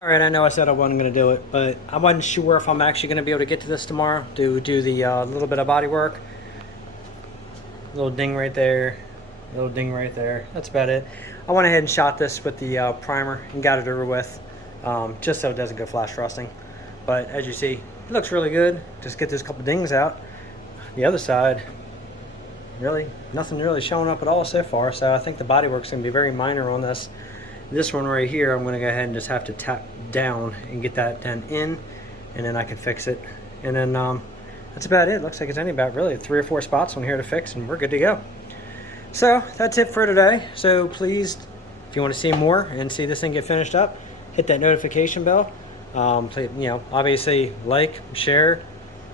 Alright, I know I said I wasn't going to do it, but I wasn't sure if I'm actually going to be able to get to this tomorrow to do the little bit of body work. Little ding right there, little ding right there. That's about it. I went ahead and shot this with the primer and got it over with, just so it doesn't go flash frosting. But as you see, it looks really good. Just get those couple dings out. The other side, really, nothing really showing up at all so far, so I think the bodywork's going to be very minor on this. This one right here, I'm going to go ahead and just have to tap down and get that dent in, and then I can fix it. And then that's about it. Looks like it's only about really 3 or 4 spots on here to fix, and we're good to go. So that's it for today. So please, if you want to see more and see this thing get finished up, hit that notification bell. Obviously like, share,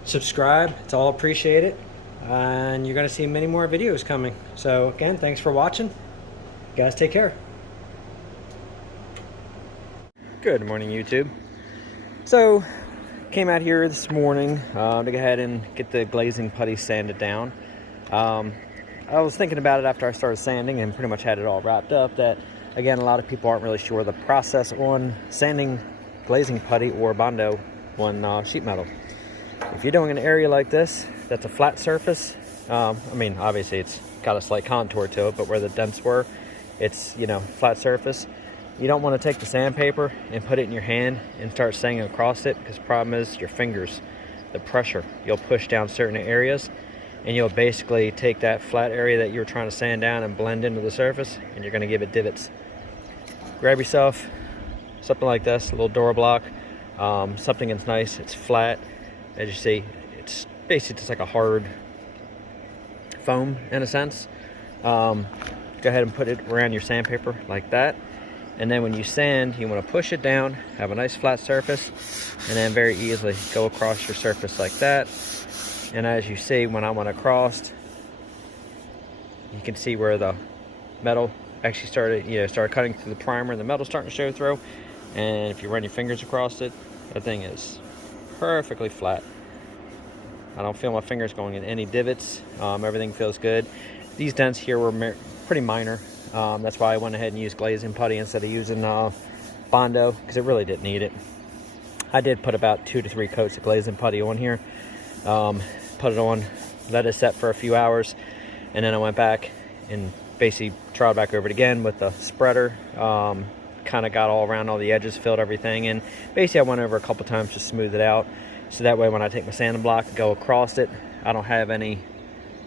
subscribe. It's all appreciated, and you're going to see many more videos coming. So again, thanks for watching. You guys take care. Good morning, YouTube. So came out here this morning to go ahead and get the glazing putty sanded down. I was thinking about it after I started sanding and pretty much had it all wrapped up that, again, a lot of people aren't really sure the process on sanding glazing putty or Bondo on sheet metal. If you're doing an area like this that's a flat surface, obviously it's got a slight contour to it, but where the dents were, it's, flat surface. You don't want to take the sandpaper and put it in your hand and start sanding across it, because the problem is your fingers, the pressure. You'll push down certain areas and you'll basically take that flat area that you're trying to sand down and blend into the surface, and you're going to give it divots. Grab yourself something like this, a little door block, something that's nice, it's flat. As you see, it's basically just like a hard foam in a sense. Go ahead and put it around your sandpaper like that. And then when you sand, you want to push it down, have a nice flat surface, and then very easily go across your surface like that. And as you see, when I went across, you can see where the metal actually started cutting through the primer, and the metal's starting to show through. And if you run your fingers across it, that thing is perfectly flat. I don't feel my fingers going in any divots. Everything feels good. These dents here were pretty minor. That's why I went ahead and used glazing putty instead of using Bondo, because it really didn't need it. I did put about 2 to 3 coats of glazing putty on here. Put it on, let it set for a few hours, and then I went back and basically trod back over it again with the spreader. Kind of got all around all the edges, filled everything, and basically I went over a couple times to smooth it out, so that way when I take my sanding block and go across it, I don't have any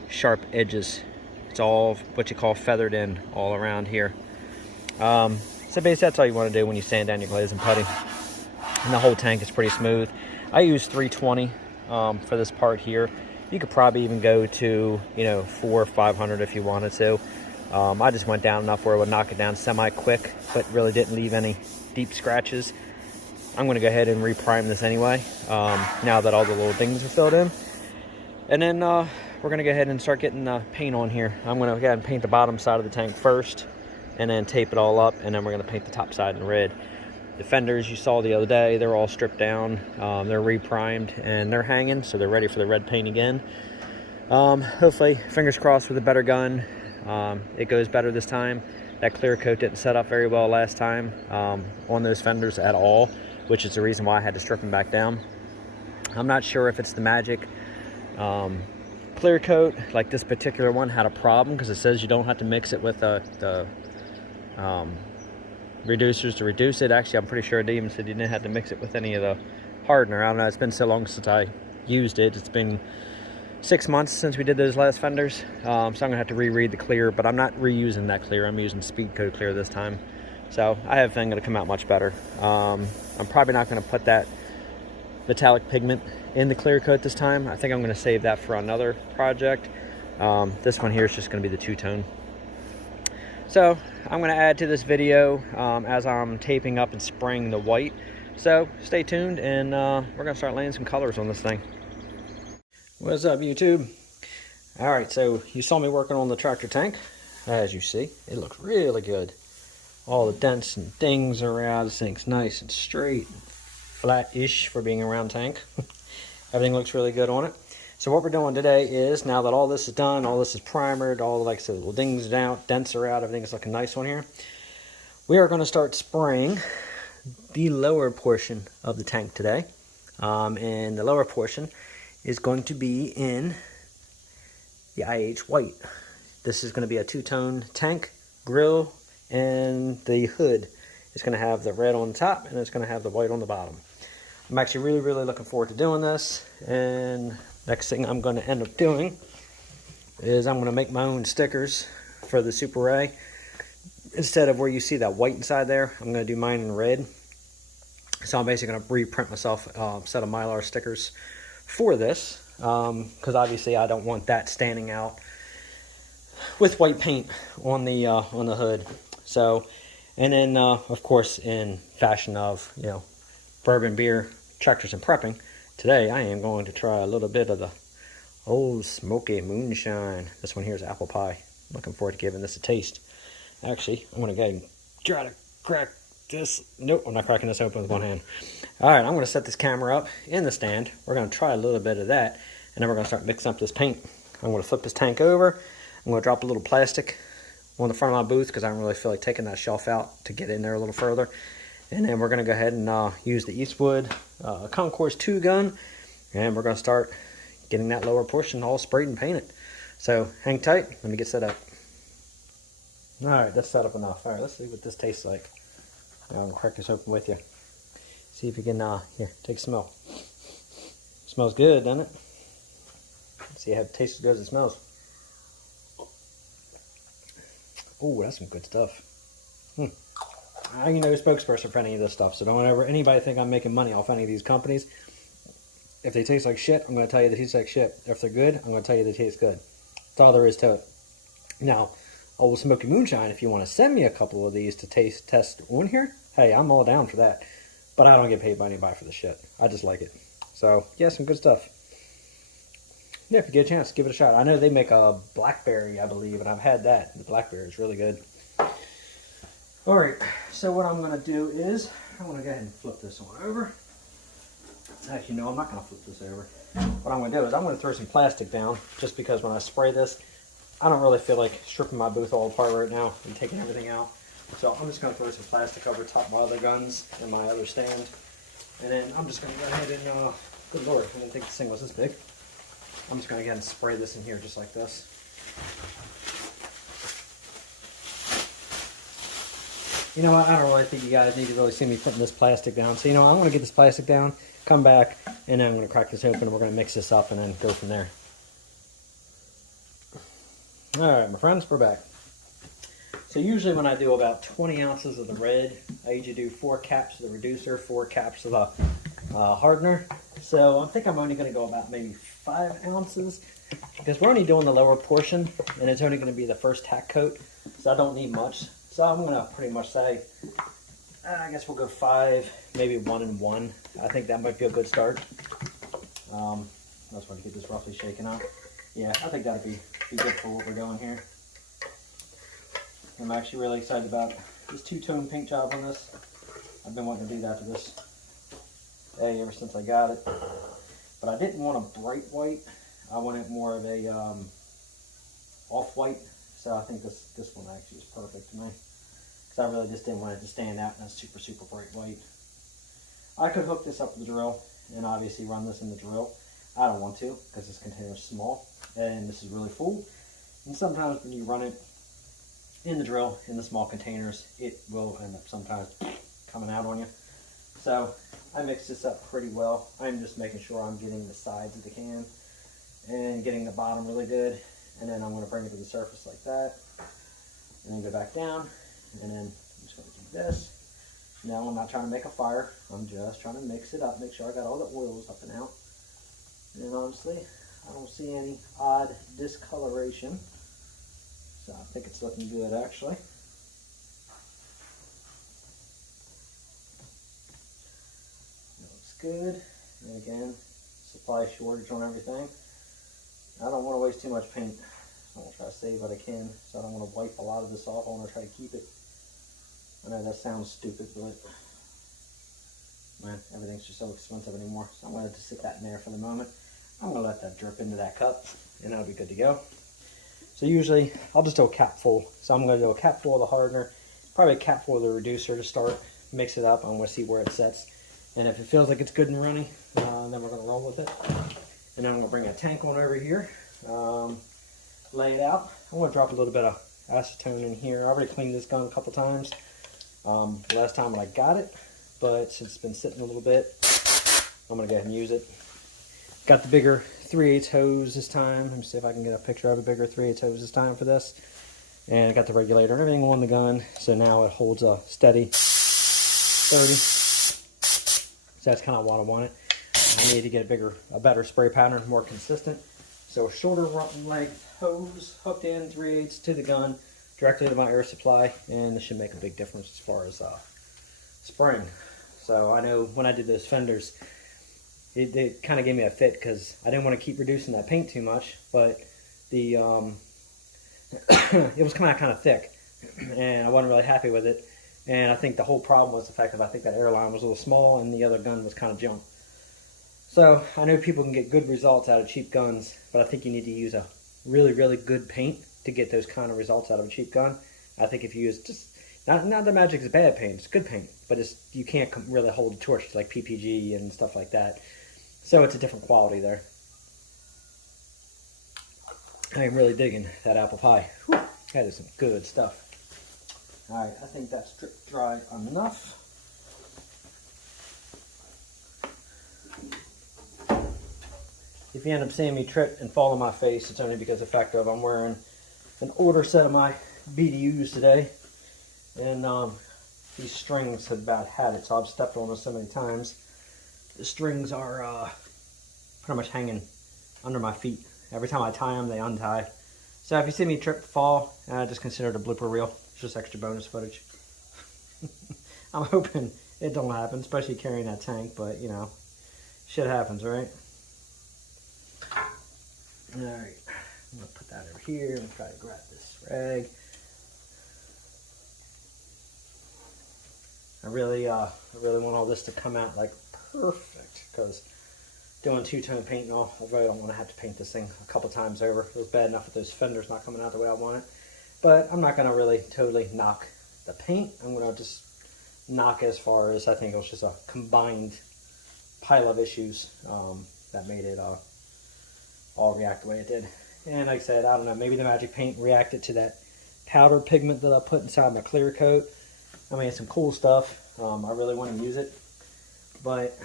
sharp edges. It's all what you call feathered in all around here. So basically that's all you want to do when you sand down your glazing putty. And the whole tank is pretty smooth. I use 320 for this part here. You could probably even go to 400 or 500 if you wanted to. I just went down enough where it would knock it down semi-quick, but really didn't leave any deep scratches. I'm going to go ahead and reprime this anyway, now that all the little dings are filled in. And then we're going to go ahead and start getting paint on here. I'm going to go ahead and paint the bottom side of the tank first, and then tape it all up, and then we're going to paint the top side in red. The fenders you saw the other day, they're all stripped down. They're reprimed, and they're hanging, so they're ready for the red paint again. Hopefully, fingers crossed, with a better gun, it goes better this time. That clear coat didn't set up very well last time on those fenders at all, which is the reason why I had to strip them back down. I'm not sure if it's the magic clear coat. Like this particular one had a problem because it says you don't have to mix it with the reducers to reduce it. Actually, I'm pretty sure it even said you didn't have to mix it with any of the hardener. I don't know, it's been so long since I used it. It's been 6 months since we did those last fenders, so I'm gonna have to reread the clear, but I'm not reusing that clear. I'm using speed coat clear this time, so I have a feeling it'll come out much better. I'm probably not going to put that metallic pigment in the clear coat this time. I think I'm going to save that for another project. This one here is just going to be the two-tone. So I'm going to add to this video as I'm taping up and spraying the white. So stay tuned, and we're going to start laying some colors on this thing. What's up, YouTube? All right, so you saw me working on the tractor tank. As you see, it looks really good. All the dents and dings are out. This thing's nice and straight, flat-ish for being a round tank. Everything looks really good on it. So what we're doing today is, now that all this is done, all this is primered, all, like I said, little dings are out, dents are out, everything is looking nice on here, we are going to start spraying the lower portion of the tank today. And the lower portion is going to be in the IH white. This is going to be a two-tone tank, grill, and the hood is going to have the red on the top and it's going to have the white on the bottom. I'm actually really looking forward to doing this, and next thing I'm going to end up doing is I'm going to make my own stickers for the Super Ray. Instead of where you see that white inside there, I'm going to do mine in red. So I'm basically going to reprint myself a set of Mylar stickers for this, because obviously I don't want that standing out with white paint on the hood. So, and then of course, in fashion of bourbon, beer, tractors, and prepping, today I am going to try a little bit of the old smoky moonshine. This one here is apple pie. Looking forward to giving this a taste. Actually, I'm going to go ahead and try to crack this. Nope, I'm not cracking this open with one hand. All right, I'm going to set this camera up in the stand. We're going to try a little bit of that, and then we're going to start mixing up this paint. I'm going to flip this tank over. I'm going to drop a little plastic on the front of my booth because I don't really feel like taking that shelf out to get in there a little further. And then we're going to go ahead and use the Eastwood Concourse 2 gun, and we're going to start getting that lower portion all sprayed and painted. So hang tight. Let me get set up. All right, that's set up enough. All right, let's see what this tastes like. I'm going to crack this open with you. See if you can, here, take a smell. Smells good, doesn't it? See how it tastes as good as it smells. Oh, that's some good stuff. I ain't no spokesperson for any of this stuff, so don't ever anybody think I'm making money off any of these companies. If they taste like shit, I'm going to tell you they taste like shit. If they're good, I'm going to tell you they taste good. That's all there is to it. Now, Old Smoky Moonshine, if you want to send me a couple of these to test on here, hey, I'm all down for that. But I don't get paid by anybody for the shit. I just like it. So, yeah, some good stuff. Yeah, if you get a chance, give it a shot. I know they make a blackberry, I believe, and I've had that. The blackberry is really good. Alright, so what I'm going to do is, I'm going to go ahead and flip this one over. Actually, no, I'm not going to flip this over. What I'm going to do is I'm going to throw some plastic down, just because when I spray this, I don't really feel like stripping my booth all apart right now and taking everything out. So I'm just going to throw some plastic over top my other guns and my other stand. And then I'm just going to go ahead and, good lord, I didn't think this thing was this big. I'm just going to go ahead and spray this in here just like this. You know what, I don't really think you guys need to really see me putting this plastic down. So you know what, I'm going to get this plastic down, come back, and then I'm going to crack this open and we're going to mix this up and then go from there. Alright, my friends, we're back. So usually when I do about 20 ounces of the red, I usually do 4 caps of the reducer, 4 caps of the hardener. So I think I'm only going to go about maybe 5 ounces because we're only doing the lower portion and it's only going to be the first tack coat. So I don't need much. So I'm going to pretty much say, I guess we'll go 5, maybe 1 and 1. I think that might be a good start. I just want to get this roughly shaken up. Yeah, I think that'd be good for what we're doing here. I'm actually really excited about this two-tone paint job on this. I've been wanting to do that for this day ever since I got it. But I didn't want a bright white. I wanted more of a off-white. So I think this one actually is perfect to me. Because I really just didn't want it to stand out in a super bright white. I could hook this up with the drill and obviously run this in the drill. I don't want to because this container is small and this is really full. And sometimes when you run it in the drill in the small containers, it will end up sometimes coming out on you. So I mixed this up pretty well. I'm just making sure I'm getting the sides of the can and getting the bottom really good. And then I'm going to bring it to the surface like that. And then go back down. And then I'm just going to do this. Now I'm not trying to make a fire. I'm just trying to mix it up. Make sure I got all the oils up and out. And honestly, I don't see any odd discoloration. So I think it's looking good actually. That looks good. And again, supply shortage on everything. I don't want to waste too much paint. I want to try to save what I can. So I don't want to wipe a lot of this off. I want to try to keep it. I know that sounds stupid, but man, everything's just so expensive anymore. So I'm going to just sit that in there for the moment. I'm going to let that drip into that cup and that'll be good to go. So usually I'll just do a cap full. So I'm going to do a cap full of the hardener, probably a cap full of the reducer to start. mix it up. I want to see where it sets. And if it feels like it's good and runny, then we're going to roll with it. And then I'm going to bring a tank on over here, lay it out. I want to drop a little bit of acetone in here. I already cleaned this gun a couple times last time when I got it, but since it's been sitting a little bit, I'm going to go ahead and use it. Got the bigger 3/8 hose this time. Let me see if I can get a picture of a bigger 3/8 hose this time for this. And I got the regulator and everything on the gun, so now it holds a steady 30. So that's kind of what I wanted. I need to get a better spray pattern, more consistent. So a shorter length hose hooked in 3/8 to the gun, directly to my air supply, and this should make a big difference as far as spraying. So I know when I did those fenders, it kind of gave me a fit because I didn't want to keep reducing that paint too much, but the it was kind of thick, and I wasn't really happy with it. And I think the whole problem was the fact that I think that airline was a little small and the other gun was kind of junk. So I know people can get good results out of cheap guns, but I think you need to use a really, really good paint to get those kind of results out of a cheap gun. I think if you use just, not that Magic is bad paint, it's good paint, but you can't really hold a torch like PPG and stuff like that. So it's a different quality there. I am really digging that apple pie. Whew, that is some good stuff. Alright, I think that's drip dry enough. If you end up seeing me trip and fall on my face, it's only because of the fact of I'm wearing an older set of my BDUs today. And these strings have about had it, so I've stepped on them so many times. The strings are pretty much hanging under my feet. Every time I tie them, they untie. So if you see me trip fall, just consider it a blooper reel. It's just extra bonus footage. I'm hoping it don't happen, especially carrying that tank, but you know, shit happens, right? Alright, I'm gonna put that over here and try to grab this rag. I really want all this to come out like perfect, because doing two-tone paint and all, I really don't want to have to paint this thing a couple times over. It was bad enough with those fenders not coming out the way I want it. But I'm not going to really totally knock the paint. I'm going to just knock as far as I think it was just a combined pile of issues that made it all react the way it did. And like I said, I don't know, maybe the Magic paint reacted to that powder pigment that I put inside my clear coat. I mean, it's some cool stuff. I really want to use it, but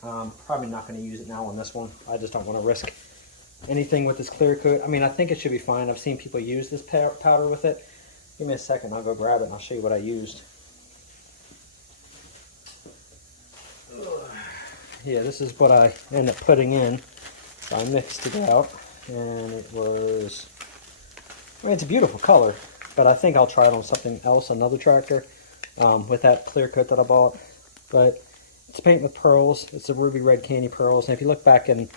probably not going to use it now on this one. I just don't want to risk anything with this clear coat. I mean, I think it should be fine. I've seen people use this powder with it. Give me a second, I'll go grab it and I'll show you what I used. Yeah, this is what I ended up putting in. So I mixed it out, and it was, I mean, it's a beautiful color, but I think I'll try it on something else, another tractor, with that clear coat that I bought. But it's paint with pearls. It's the ruby red candy pearls. And if you look back in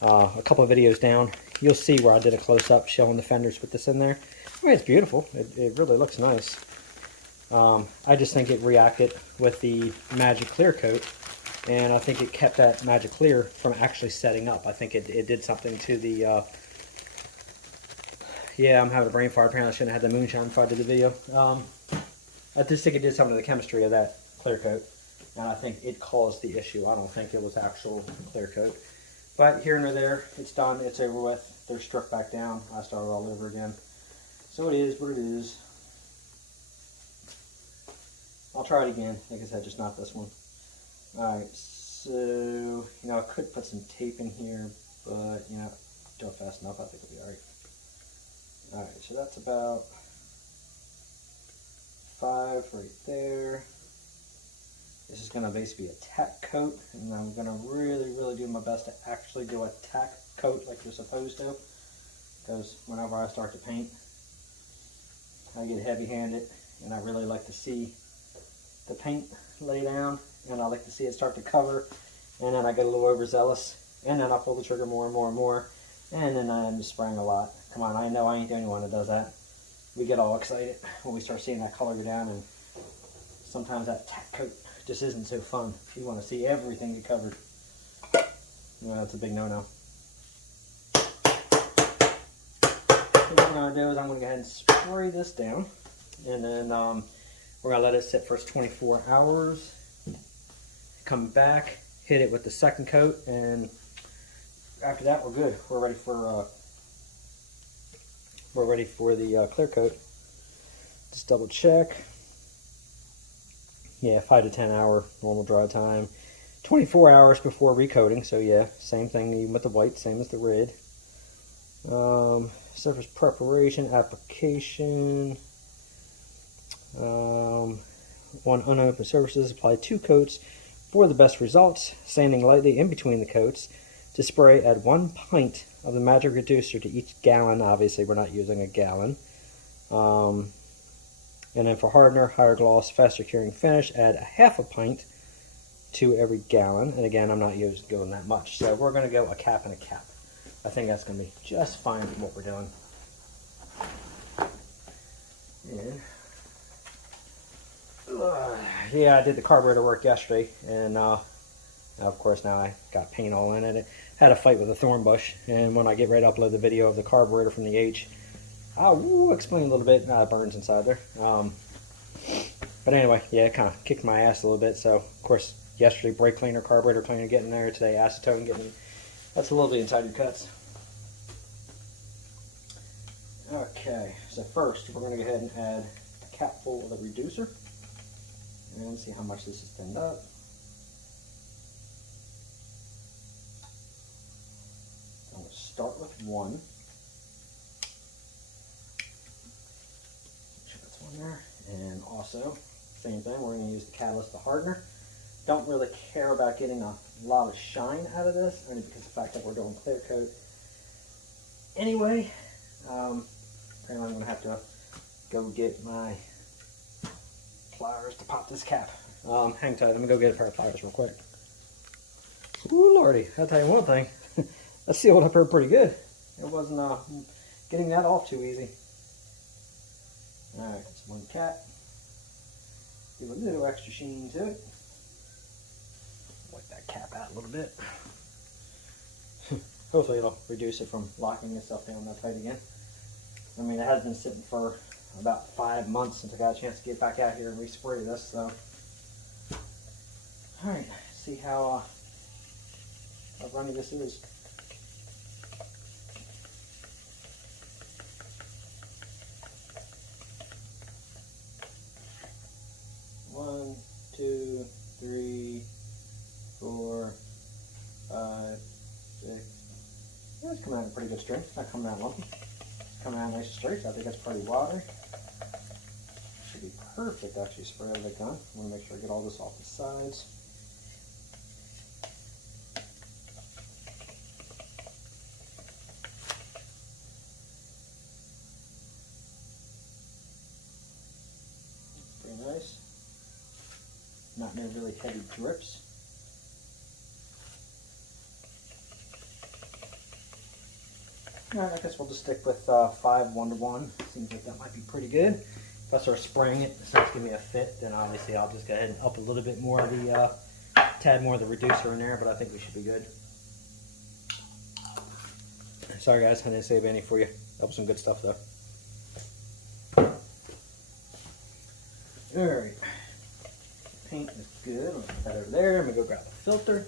a couple of videos down, you'll see where I did a close-up showing the fenders with this in there. I mean, it's beautiful. It really looks nice. I just think it reacted with the Magic clear coat, and I think it kept that Magic clear from actually setting up. I think it did something to the... yeah, I'm having a brain fart. Apparently I shouldn't have had the moonshine before I did the video. I just think it did something to the chemistry of that clear coat, and I think it caused the issue. I don't think it was actual clear coat. But here and there, it's done, it's over with. They're struck back down. I started all over again. So it is what it is. I'll try it again. Like I said, just not this one. Alright, so, you know, I could put some tape in here, but, you know, do it fast enough, I think it'll be alright. Alright, so that's about 5 right there. This is going to basically be a tack coat, and I'm going to really do my best to actually do a tack coat like you're supposed to, because whenever I start to paint, I get heavy-handed, and I really like to see the paint lay down, and I like to see it start to cover, and then I get a little overzealous, and then I pull the trigger more and more, and then I end up spraying a lot. Come on, I know I ain't the only one that does that. We get all excited when we start seeing that color go down, and sometimes that tack coat just isn't so fun. If you want to see everything get covered, well, that's a big no-no. So what I'm going to do is I'm going to go ahead and spray this down, and then We're gonna let it sit for 24 hours. Come back, hit it with the second coat, and after that we're good. We're ready for the clear coat. Just double check. Yeah, 5 to 10 hour normal dry time. 24 hours before recoating. So yeah, same thing even with the white, same as the red. Surface preparation, application. On unopened surfaces, apply 2 coats for the best results. Sanding lightly in between the coats. To spray, add 1 pint of the magic reducer to each gallon. Obviously, we're not using a gallon. And then for hardener, higher gloss, faster curing finish, add a half a pint to every gallon. And again, I'm not going that much. So we're going to go a cap and a cap. I think that's going to be just fine for what we're doing. Yeah, I did the carburetor work yesterday, and of course now I got paint all in it. Had a fight with a thorn bush, and when I get ready to upload the video of the carburetor from the H, I'll explain a little bit. Burns inside there. But anyway, yeah, it kind of kicked my ass a little bit. So of course yesterday brake cleaner, carburetor cleaner getting there. Today acetone getting. That's a little bit inside your cuts. Okay, so first we're going to go ahead and add a cap full of the reducer. And see how much this is thinned up. I'm going to start with 1. Make sure that's 1 there. And also, same thing, we're going to use the catalyst, the hardener. Don't really care about getting a lot of shine out of this, only because of the fact that we're doing clear coat. Anyway, apparently I'm going to have to go get my pliers to pop this cap. Hang tight, let me go get a pair of pliers real quick. Ooh lordy, I'll tell you one thing. That sealed up here pretty good. It wasn't getting that off too easy. Alright, that's 1 cap. Give a little extra sheen to it. Wipe that cap out a little bit. Hopefully it'll reduce it from locking itself down that tight again. I mean, it has been sitting for about 5 months since I got a chance to get back out here and respray this, so. Alright, see how runny this is. One, 2, 3, 4, 5, 6. It's coming out in pretty good strength. It's not coming out lumpy. It's coming out nice and straight, so I think that's pretty watery. Should be perfect actually spray everything on. I want to make sure I get all this off the sides. Pretty nice. Not no really heavy drips. Alright, I guess we'll just stick with 5 1-to-1. Seems like that might be pretty good. If I start spraying it starts giving me a fit, then obviously I'll just go ahead and up a little bit more of the, tad more of the reducer in there, but I think we should be good. Sorry guys, I didn't save any for you. That was some good stuff though. Alright. Paint is good. I'll put that over there. I'm going to go grab a filter.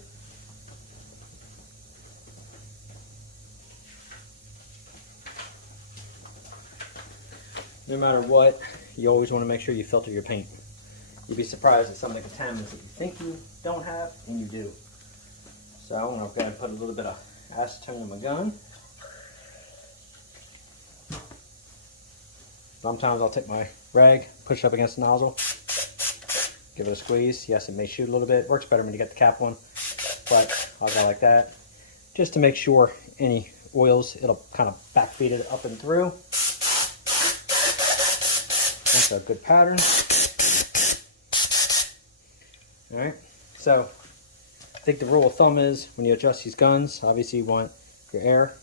No matter what, you always want to make sure you filter your paint. You'd be surprised at some of the contaminants that you think you don't have, and you do. So I'm going to go ahead and put a little bit of acetone in my gun. Sometimes I'll take my rag, push it up against the nozzle, give it a squeeze. Yes, it may shoot a little bit. Works better when you get the cap on, but I'll go like that. Just to make sure any oils, it'll kind of backfeed it up and through. That's a good pattern. Alright, so I think the rule of thumb is when you adjust these guns, obviously you want your air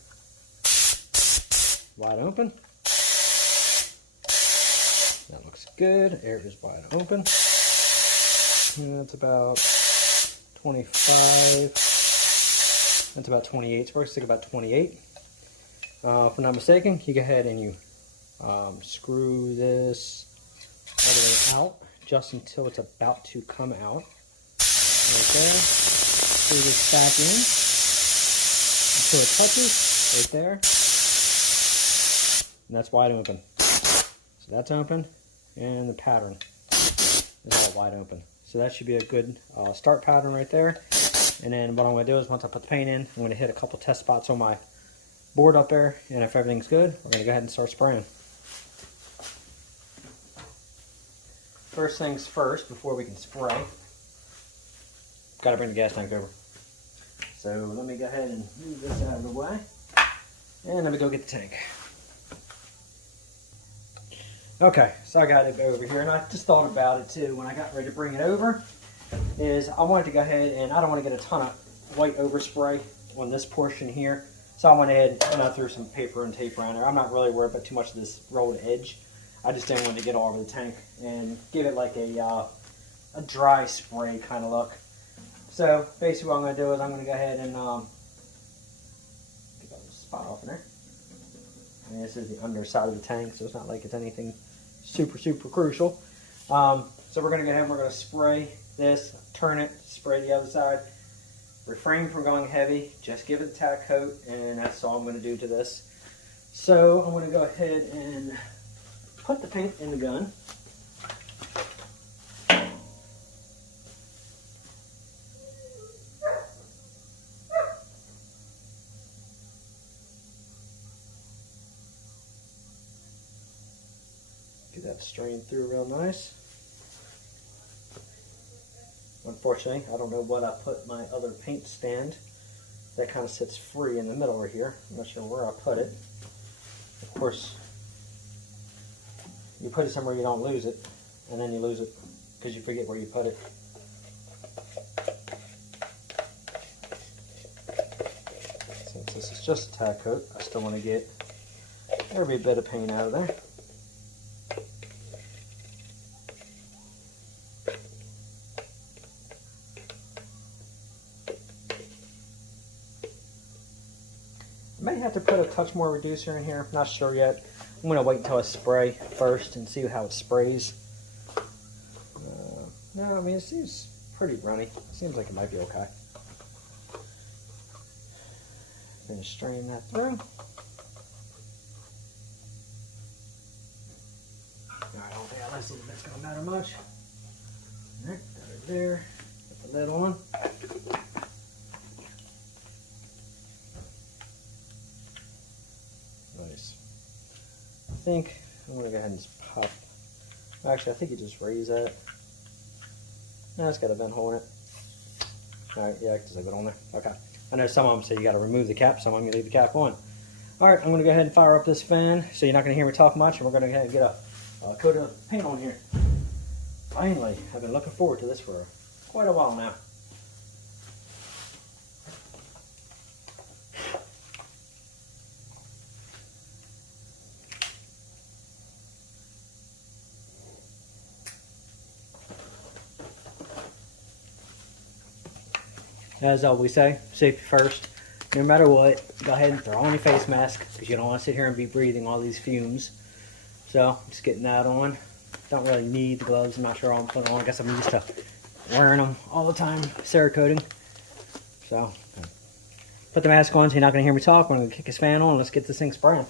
wide open. That looks good. Air is wide open. And that's about 25. That's about 28. So we're going to stick about 28. If I'm not mistaken, you go ahead and you screw this everything out just until it's about to come out. Right there. Screw this back in until it touches, right there. And that's wide open. So that's open, and the pattern is all wide open. So that should be a good start pattern right there. And then what I'm going to do is once I put the paint in, I'm going to hit a couple test spots on my board up there, and if everything's good, we're going to go ahead and start spraying. First things first, before we can spray, got to bring the gas tank over. So let me go ahead and move this out of the way, and let me go get the tank. Okay, so I got it over here, and I just thought about it too when I got ready to bring it over, is I wanted to go ahead, and I don't want to get a ton of white overspray on this portion here, so I went ahead and I threw some paper and tape around there. I'm not really worried about too much of this rolled edge. I just didn't want to get all over the tank and give it like a dry spray kind of look. So basically what I'm going to do is I'm going to go ahead and get that little spot off in there. And this is the underside of the tank, so it's not like it's anything super crucial. So we're going to go ahead and we're going to spray this, turn it, spray the other side. Refrain from going heavy, just give it a tack coat, and that's all I'm going to do to this. So I'm going to go ahead and put the paint in the gun. Get that strained through real nice. Unfortunately, I don't know what I put my other paint stand. That kind of sits free in the middle right here. I'm not sure where I put it. Of course, you put it somewhere you don't lose it, and then you lose it because you forget where you put it. Since this is just a tack coat, I still want to get every bit of paint out of there. I may have to put a touch more reducer in here. I'm not sure yet. I'm going to wait until I spray first and see how it sprays. No, I mean, it seems pretty runny. It seems like it might be okay. Finish straining that through. Alright, I don't think that last little bit's going to matter much. Alright, got it there. Put the lid on. Nice. I think I'm going to go ahead and just pop. Actually, I think you just raise that. No, it's got a vent hole in it. Alright, yeah, because I got on there. Okay. I know some of them say you got to remove the cap, some of them you leave the cap on. Alright, I'm going to go ahead and fire up this fan so you're not going to hear me talk much, and we're going to go ahead and get a coat of paint on here. Finally, I've been looking forward to this for quite a while now. As always say, safety first. No matter what, go ahead and throw on your face mask because you don't want to sit here and be breathing all these fumes. So, just getting that on. Don't really need the gloves. I'm not sure I'm putting on. I guess I'm used to wearing them all the time, Cerakoting. So, put the mask on so you're not going to hear me talk. We're going to kick his fan on. Let's get this thing spraying.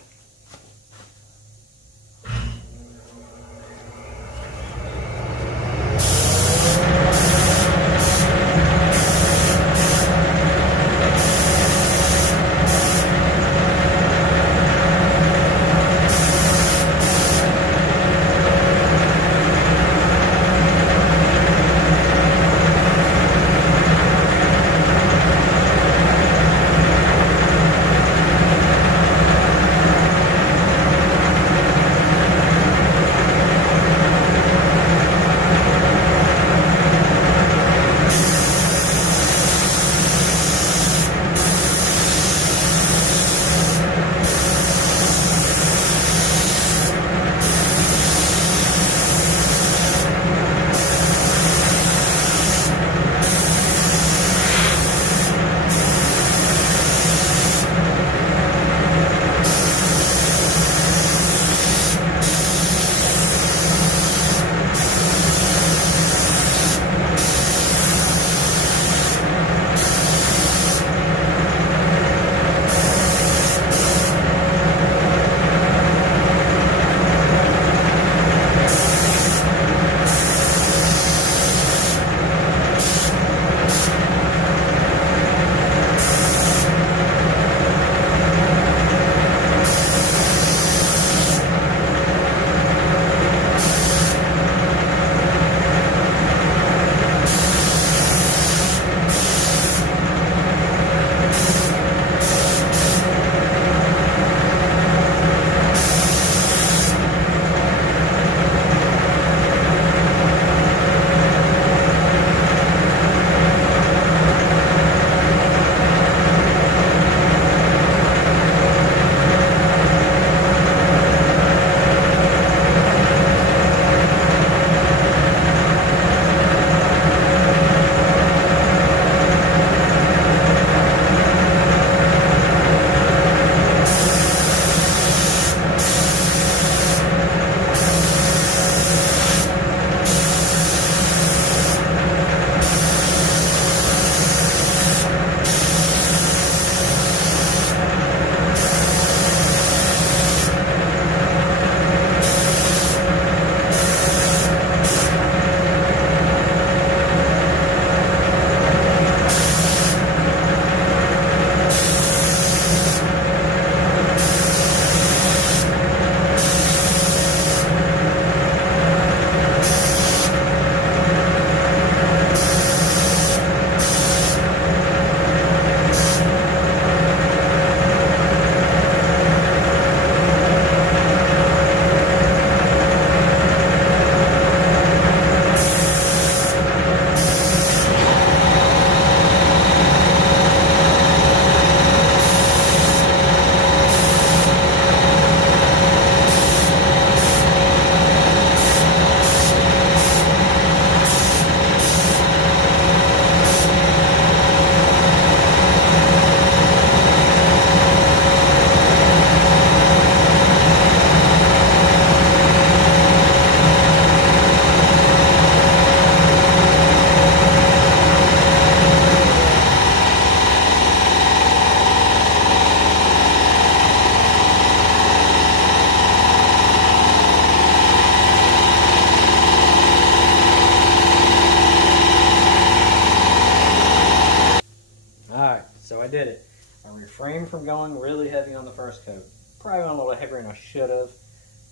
did it. I refrained from going really heavy on the first coat. Probably went a little heavier than I should have,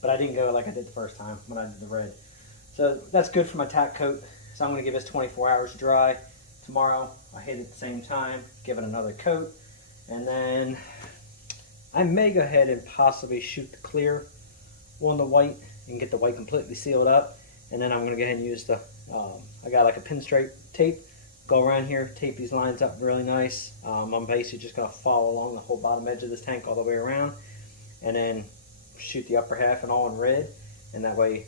but I didn't go like I did the first time when I did the red. So that's good for my tack coat. So I'm going to give this 24 hours to dry. Tomorrow I hit it at the same time, give it another coat, and then I may go ahead and possibly shoot the clear on the white and get the white completely sealed up. And then I'm going to go ahead and use the, I got like a pinstripe tape, go around here, tape these lines up really nice. I'm basically just going to follow along the whole bottom edge of this tank all the way around, and then shoot the upper half and all in red, and that way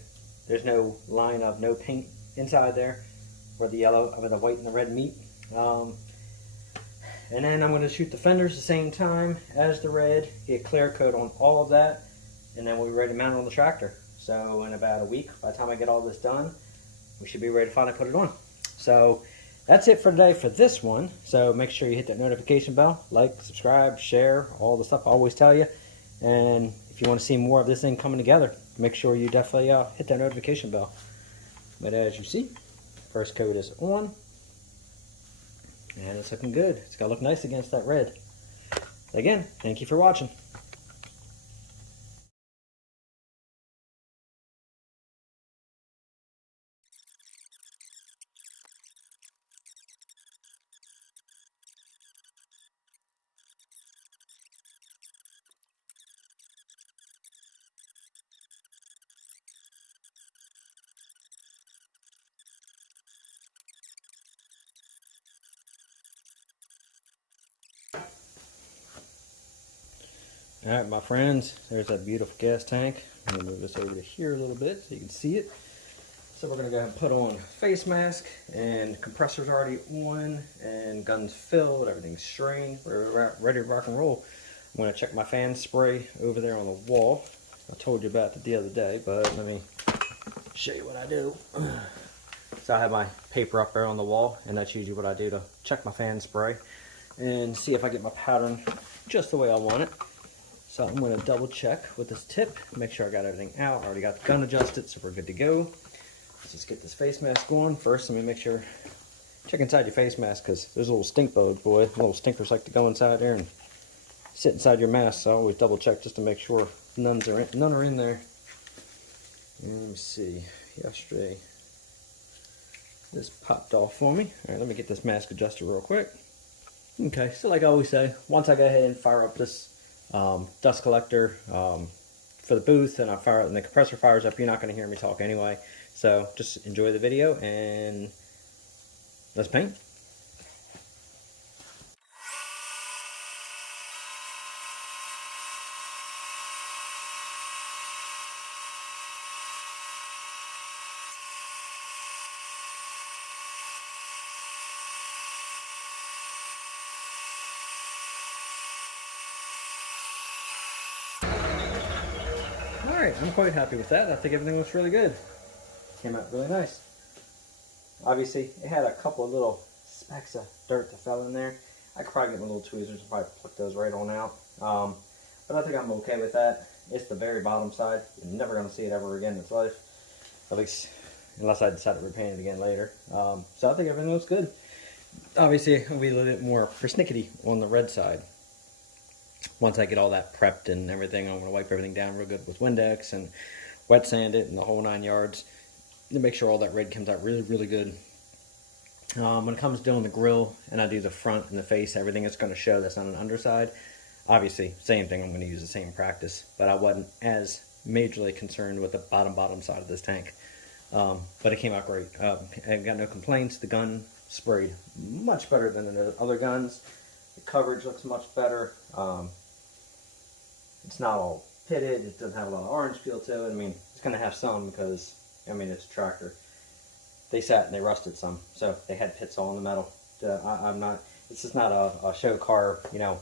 there's no line of no paint inside there where the yellow, the white and the red meet. And then I'm going to shoot the fenders the same time as the red, get clear coat on all of that, and then we'll be ready to mount it on the tractor. So in about a week, by the time I get all this done, we should be ready to finally put it on. So that's it for today for this one. So make sure you hit that notification bell, like, subscribe, share, all the stuff I always tell you. And if you want to see more of this thing coming together, make sure you definitely hit that notification bell. But as you see, first coat is on, and it's looking good. It's got to look nice against that red. Again, thank you for watching. Alright, my friends, there's that beautiful gas tank. I'm going to move this over to here a little bit so you can see it. So we're going to go ahead and put on face mask, and compressor's already on, and guns filled, everything's strained, we're ready to rock and roll. I'm going to check my fan spray over there on the wall. I told you about it the other day, but let me show you what I do. So I have my paper up there on the wall, and that's usually what I do to check my fan spray and see if I get my pattern just the way I want it. So I'm going to double check with this tip, make sure I got everything out. I already got the gun adjusted, so we're good to go. Let's just get this face mask on. First, let me make sure, check inside your face mask, because there's little stink bugs, boy. Little stinkers like to go inside there and sit inside your mask, so I always double check just to make sure none are in there. And let me see, yesterday this popped off for me. All right, let me get this mask adjusted real quick. Okay, so like I always say, once I go ahead and fire up this dust collector for the booth, and I fire it and the compressor fires up, you're not going to hear me talk anyway. So just enjoy the video and let's paint. Alright, I'm quite happy with that. I think everything looks really good. Came out really nice. Obviously, it had a couple of little specks of dirt that fell in there. I could probably get my little tweezers and probably pluck those right on out. But I think I'm okay with that. It's the very bottom side. You're never going to see it ever again in its life. At least, unless I decide to repaint it again later. So I think everything looks good. Obviously, it'll be a little bit more persnickety on the red side. Once I get all that prepped and everything, I'm going to wipe everything down real good with Windex and wet sand it and the whole 9 yards to make sure all that red comes out really, really good. When it comes to doing the grill and I do the front and the face, everything is going to show that's on an underside. Obviously, same thing, I'm going to use the same practice, but I wasn't as majorly concerned with the bottom side of this tank. But it came out great. I got no complaints. The gun sprayed much better than the other guns. The coverage looks much better. It's not all pitted. It doesn't have a lot of orange peel to it. I mean, it's going to have some because, I mean, it's a tractor. They sat and they rusted some, so they had pits all in the metal. I'm not. This is not a show car, you know,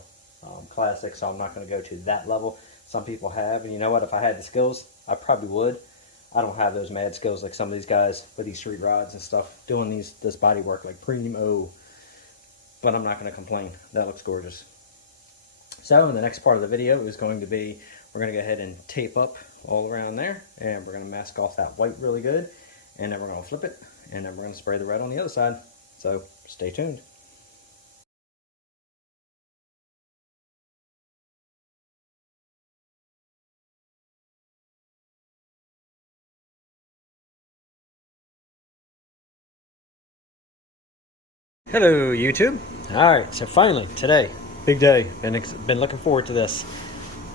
classic. So I'm not going to go to that level. Some people have, and you know what? If I had the skills, I probably would. I don't have those mad skills like some of these guys with these street rods and stuff doing this body work like primo. But I'm not going to complain. That looks gorgeous. So in the next part of the video is going to be, we're going to go ahead and tape up all around there, and we're going to mask off that white really good, and then we're going to flip it, and then we're going to spray the red on the other side. So stay tuned. Hello YouTube. Alright, so finally today, big day, been looking forward to this.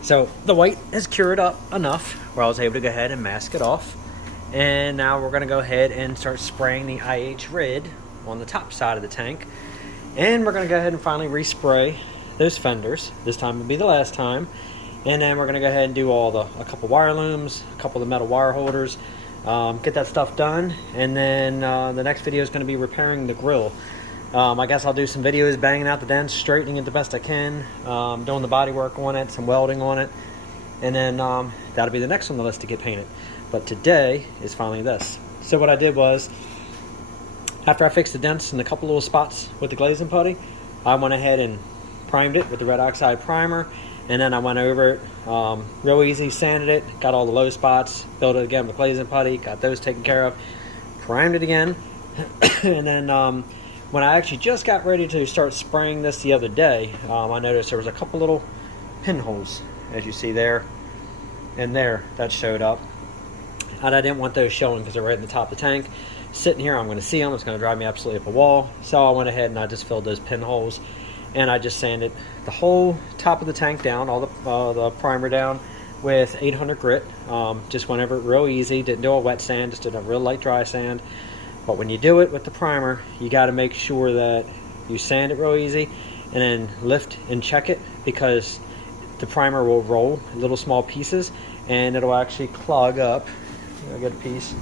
So the white is cured up enough where I was able to go ahead and mask it off, and now we're going to go ahead and start spraying the IH red on the top side of the tank, and we're going to go ahead and finally respray those fenders. This time will be the last time, and then we're going to go ahead and do a couple wire looms, a couple of the metal wire holders, get that stuff done, and then the next video is going to be repairing the grill. I guess I'll do some videos banging out the dents, straightening it the best I can, doing the body work on it, some welding on it, and then that'll be the next on the list to get painted. But today is finally this. So what I did was, after I fixed the dents in a couple little spots with the glazing putty, I went ahead and primed it with the red oxide primer, and then I went over it real easy, sanded it, got all the low spots, filled it again with glazing putty, got those taken care of, primed it again, and then when I actually just got ready to start spraying this the other day, I noticed there was a couple little pinholes, as you see there and there, that showed up. And I didn't want those showing because they're right in the top of the tank. Sitting here, I'm going to see them. It's going to drive me absolutely up a wall. So I went ahead and I just filled those pinholes. And I just sanded the whole top of the tank down, all the primer down with 800 grit. Just went over it real easy. Didn't do a wet sand, just did a real light dry sand. But when you do it with the primer, you got to make sure that you sand it real easy and then lift and check it, because the primer will roll in little small pieces and it'll actually clog up. I'll get a piece.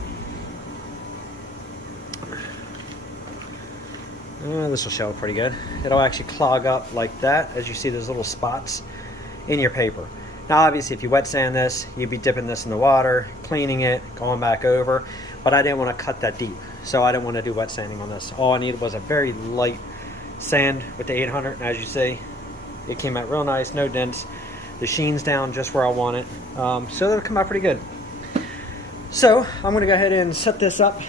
This will show pretty good. It'll actually clog up like that, as you see those little spots in your paper. Now obviously if you wet sand this, you'd be dipping this in the water, cleaning it, going back over, but I didn't want to cut that deep, so I didn't want to do wet sanding on this. All I needed was a very light sand with the 800, and as you see, it came out real nice, no dents. The sheen's down just where I want it, so that'll come out pretty good. So I'm going to go ahead and set this up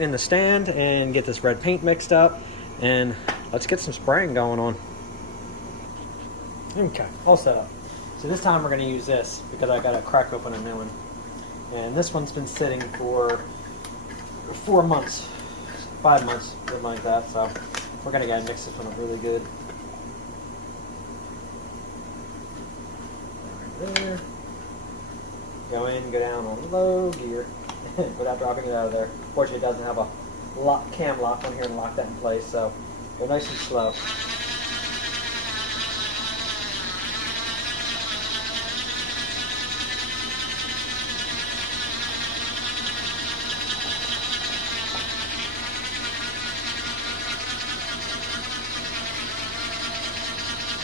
in the stand and get this red paint mixed up, and let's get some spraying going on. Okay, all set up. So this time we're going to use this because I got to crack open a new one, and this one's been sitting for 4 months, 5 months, something like that. So we're going to go mix this one up really good. Right there. Go in, go down on low gear without dropping it out of there. Fortunately, it doesn't have a cam lock on here and lock that in place, so go nice and slow.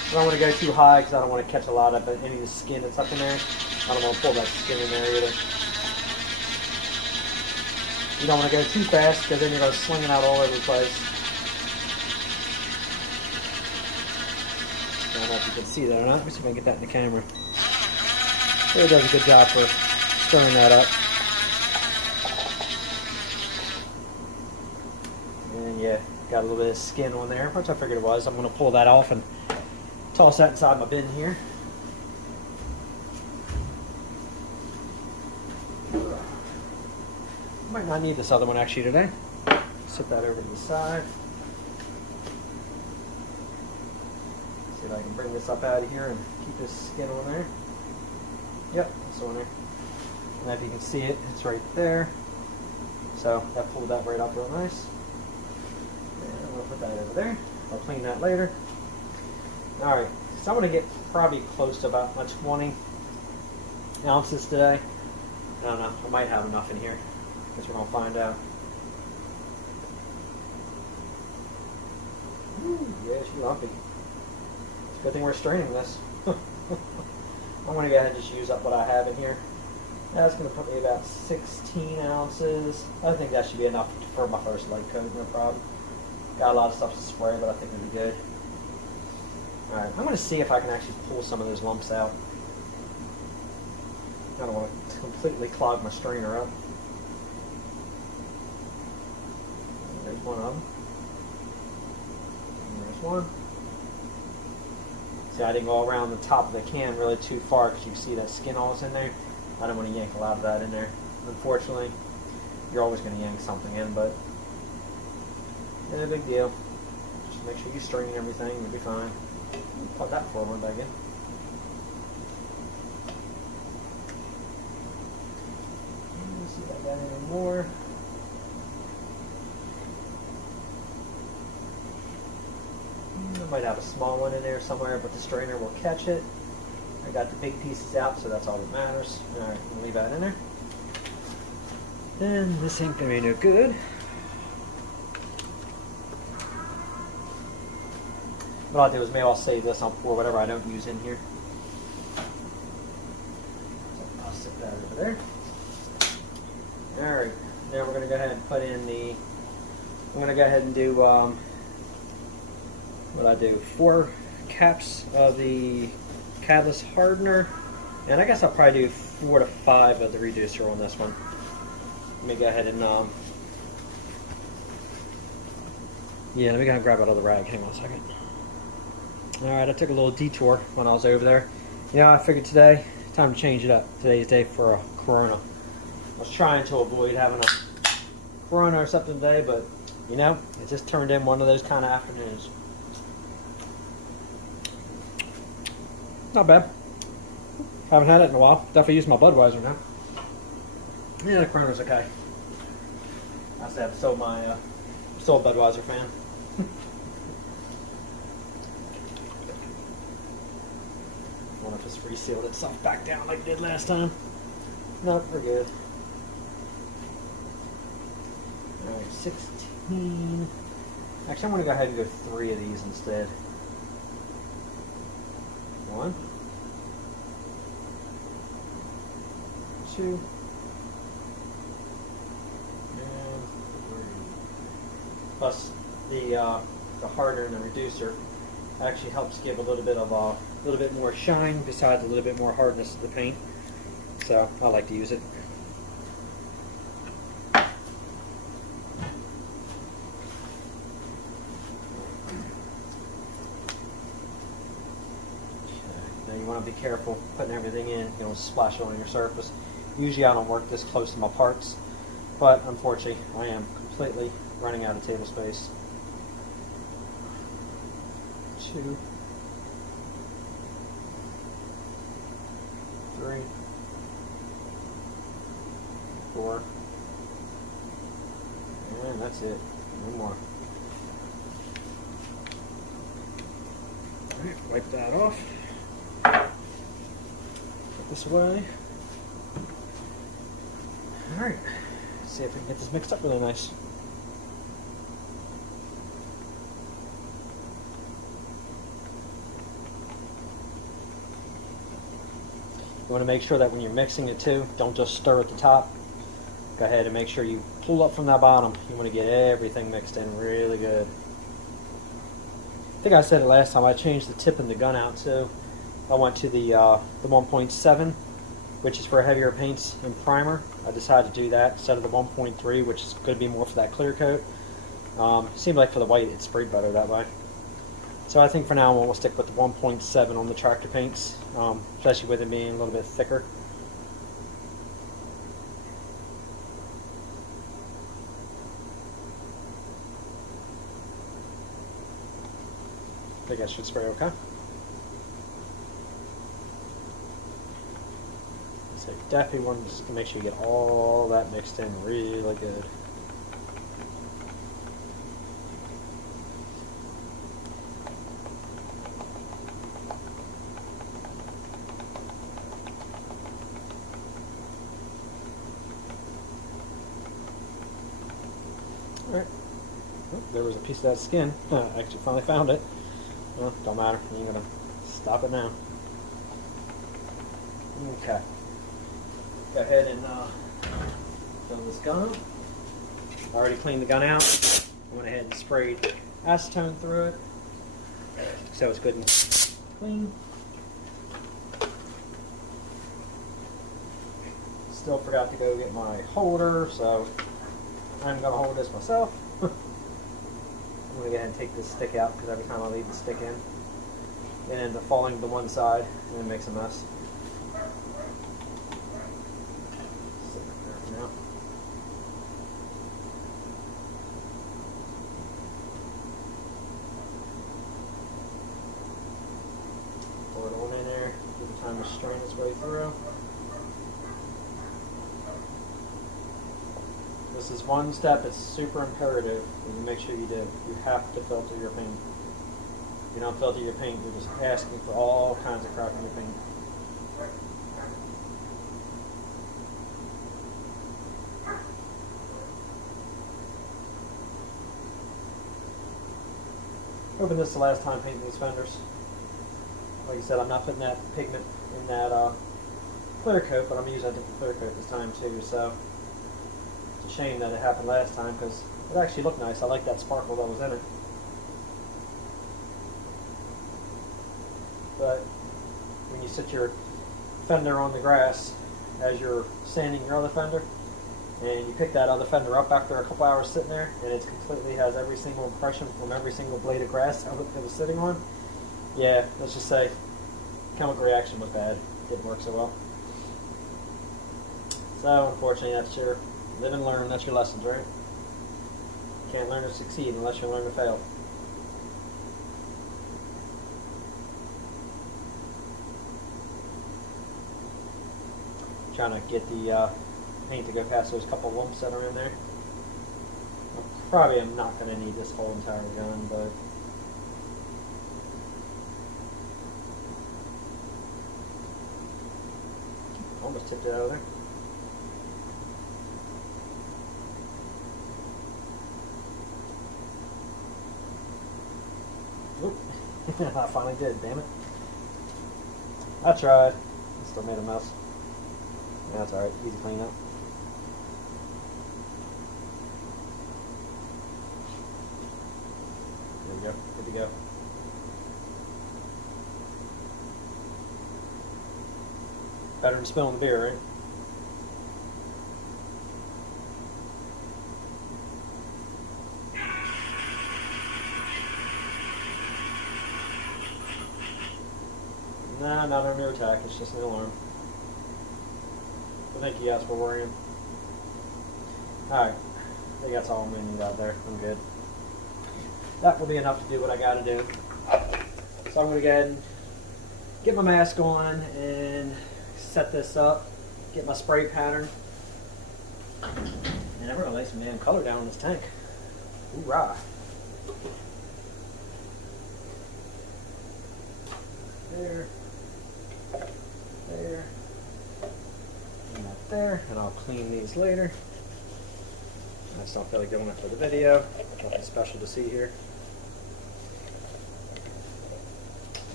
I don't want to go too high because I don't want to catch a lot of any of the skin that's up in there. I don't want to pull that skin in there either. You don't want to go too fast because then you're going to sling it out all over the place. I don't know if you can see that or not. Let me see if I can get that in the camera. It does a good job for stirring that up. And yeah, got a little bit of skin on there, which I figured it was. I'm going to pull that off and toss that inside my bin here. Might not need this other one actually today. Set that over to the side. See if I can bring this up out of here and keep this skin on there. Yep, it's on there. And if you can see it, it's right there. So that pulled that right up real nice. And I'm going to put that over there. I'll clean that later. Alright, so I'm going to get probably close to about 20 ounces today. I don't know, I might have enough in here. Guess we're going to find out. Ooh, yeah, she's lumpy. It's a good thing we're straining this. I'm going to go ahead and just use up what I have in here. That's going to put me about 16 ounces. I think that should be enough for my first light coat, no problem. Got a lot of stuff to spray, but I think it'll be good. Alright, I'm going to see if I can actually pull some of those lumps out. I don't want to completely clog my strainer up. There's one of them. And there's one. See, I didn't go around the top of the can really too far because you see that skin always in there. I don't want to yank a lot of that in there. Unfortunately, you're always going to yank something in, but no big deal. So make sure you strain everything, you'll be fine. Plug that forward back in. Let's see if I got any more. I might have a small one in there somewhere, but the strainer will catch it. I got the big pieces out, so that's all that matters. Alright, we'll leave that in there. Then this ain't gonna be no good. What I'll do is maybe I'll save this, I'll pour whatever I don't use in here. So I'll stick that over there. Alright, now we're gonna go ahead and put in the, I'm gonna go ahead and do, what I do, 4 caps of the catalyst hardener, and I guess I'll probably do 4 to 5 of the reducer on this one. Let me go ahead and yeah, let me go ahead and grab out of the rag. Hang on a second. Alright, I took a little detour when I was over there. You know, I figured today, time to change it up. Today's day for a Corona. I was trying to avoid having a Corona or something today, but you know, it just turned in one of those kind of afternoons. Not bad. Haven't had it in a while. Definitely use my Budweiser now. Yeah, the Corona's okay. I said I'm still a Budweiser fan. I wonder if it's resealed itself back down like it did last time. Nope, we're good. Alright, 16. Actually, I'm going to go ahead and go 3 of these instead. 1, 2, and 3. Plus the hardener and the reducer actually helps give a little bit more shine besides a little bit more hardness to the paint. So I like to use it. You want to be careful putting everything in, you don't splash it on your surface. Usually I don't work this close to my parts, but unfortunately I am completely running out of table space. 2, 3, 4, and that's it. No more. Alright, wipe that off. Put this away. Alright, let's see if we can get this mixed up really nice. You want to make sure that when you're mixing it too, don't just stir at the top. Go ahead and make sure you pull up from that bottom. You want to get everything mixed in really good. I think I said it last time, I changed the tip in the gun out too. I went to the 1.7, which is for heavier paints and primer. I decided to do that instead of the 1.3, which is going to be more for that clear coat. Seemed like for the white it sprayed better that way. So I think for now we'll stick with the 1.7 on the tractor paints, especially with it being a little bit thicker. I think I should spray okay. So definitely want to make sure you get all that mixed in really good. Alright, oh, there was a piece of that skin. I actually finally found it. Well, don't matter, you're going to stop it now. Okay. Go ahead and fill this gun up. I already cleaned the gun out. I went ahead and sprayed acetone through it so it's good and clean. Still forgot to go get my holder, so I'm going to hold this myself. I'm going to go ahead and take this stick out because every time I leave the stick in, it ends up falling to one side and it makes a mess. Sit there for now. strain its way through. This is one step, it's super imperative that you make sure you do. You have to filter your paint. If you don't filter your paint, you're just asking for all kinds of crap in your paint. Hoping this is the last time painting these fenders. Like I said, I'm not putting that pigment in that clear coat, but I'm using a different clear coat this time too, so it's a shame that it happened last time because it actually looked nice. I like that sparkle that was in it. But when you sit your fender on the grass as you're sanding your other fender, and you pick that other fender up after a couple hours sitting there, and it completely has every single impression from every single blade of grass it was sitting on, yeah, let's just say chemical reaction was bad. It didn't work so well. So unfortunately, that's your live and learn. That's your lessons, right? You can't learn to succeed unless you learn to fail. Trying to get the paint to go past those couple lumps that are in there. I probably am not going to need this whole entire gun, but almost tipped it out of there. Oop. I finally did, damn it. I tried. I still made a mess. That's alright, easy clean up. There we go, good to go. Better than spilling the beer, right? Nah, not under attack, it's just an alarm. But thank you guys for worrying. Alright, I think that's all I'm going to need out there. I'm good. That will be enough to do what I got to do. So I'm going to go ahead and get my mask on and set this up, get my spray pattern, and I'm going to lay some damn color down in this tank. Hoorah! There, there, and that there, and I'll clean these later. I just don't feel like doing it for the video. Nothing special to see here.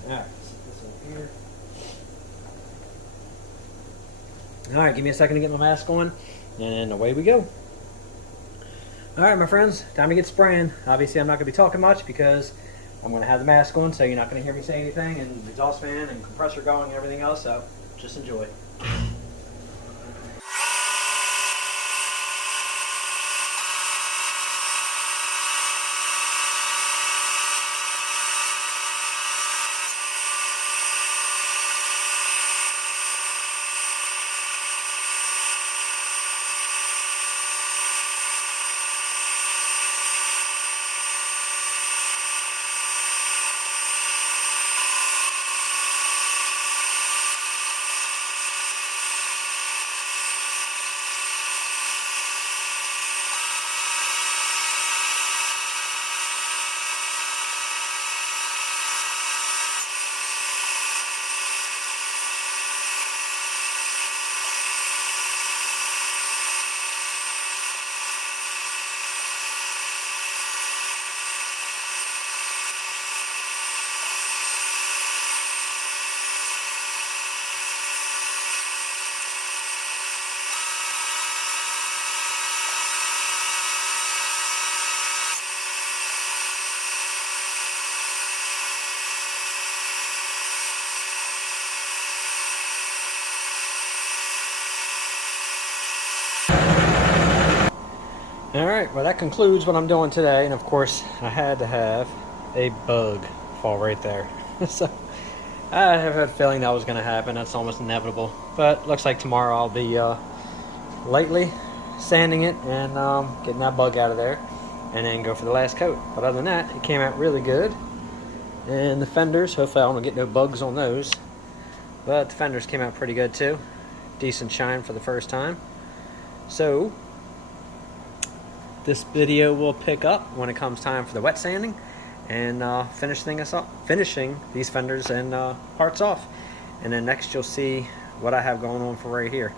Alright, set this over here. Alright, give me a second to get my mask on, and away we go. Alright, my friends, time to get spraying. Obviously, I'm not going to be talking much because I'm going to have the mask on, so you're not going to hear me say anything, and the exhaust fan and compressor going and everything else, so just enjoy. Alright, well that concludes what I'm doing today, and of course I had to have a bug fall right there. So I have a feeling that was going to happen. That's almost inevitable. But looks like tomorrow I'll be lightly sanding it and getting that bug out of there, and then go for the last coat. But other than that, it came out really good. And the fenders, hopefully I don't get no bugs on those. But the fenders came out pretty good too. Decent shine for the first time. So this video will pick up when it comes time for the wet sanding and finishing these fenders and parts off. And then next you'll see what I have going on for right here.